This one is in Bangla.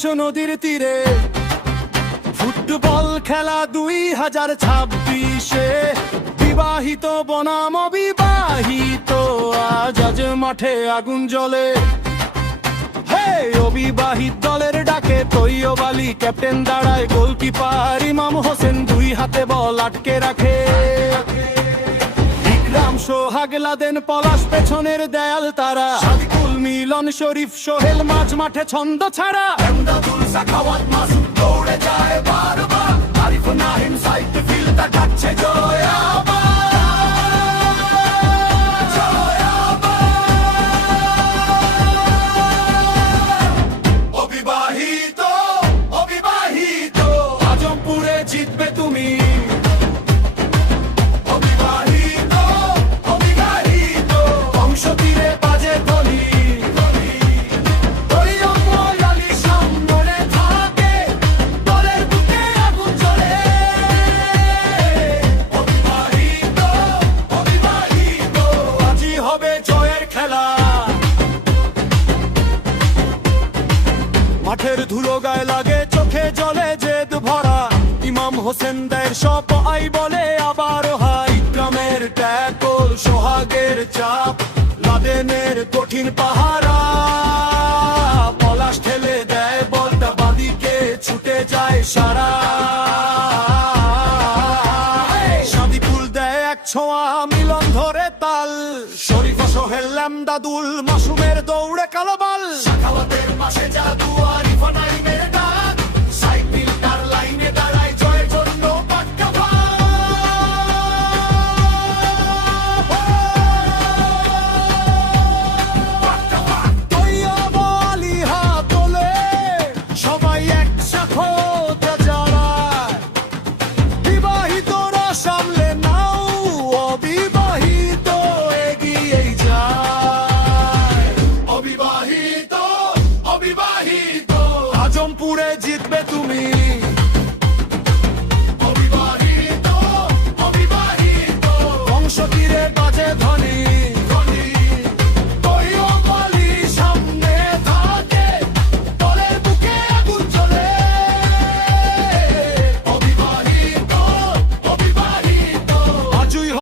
একাংশ নদীর তীরে ফুটবল খেলা 2026-এ বিবাহিত বনাম অবিবাহিত আজ আজ মাঠে আগুন জ্বলে। হে অবিবাহিত দলের ডাকে তৈয়ব আলী ক্যাপ্টেন দাঁড়ায়, গোলকিপার ইমাম হোসেন 2 হাতে বল আটকে রাখে। ইকরাম সোহাগ লাদেন পলাশ পেছনের দেয়াল তারা, সাদিকুল মিলন শরীফ সোহেল মাঝ মাঠে ছন্দ ছাড়া। এমদাদুল সাখাওয়াত মাসুদ দৌড়ে যায় বারবার, আরিফ নাহিম সাইড ফিল্ডার ডাকছে জয় আবার। অবিবাহিত অবিবাহিত আজমপুরে জিতবে তুমি। অবিবাহিত অবিবাহিত অংশ তীরে বাজে ধ্বনি। তৈয়ব আলী সামনে থাকে, দলের বুকে আগুন জ্বলে। অবিবাহিত অবিবাহিত আজই হবে জয়ের খেলা। মাঠের ধুলো গায়ে লাগে, চোখে জলে জেদ ভরা। ইমাম হোসেন দেয় সব আই বলে আবারও হাই। ইকরামের ট্যাকল, সোহাগের চাপ, লাদেনের কঠিন পাহারা। পলাশ ঠেলে দেয় বলটা বাদিকে, ছুটে যায় সারা। সাদিকুল দেয় এক ছোঁয়া, মিলন ধরে তাল। শরীফ সোহেল এমদাদুল মাসুমের দৌড়ে কালো বল। সাখাওয়াতের মাসে জাদু, আরিফ নাহিমের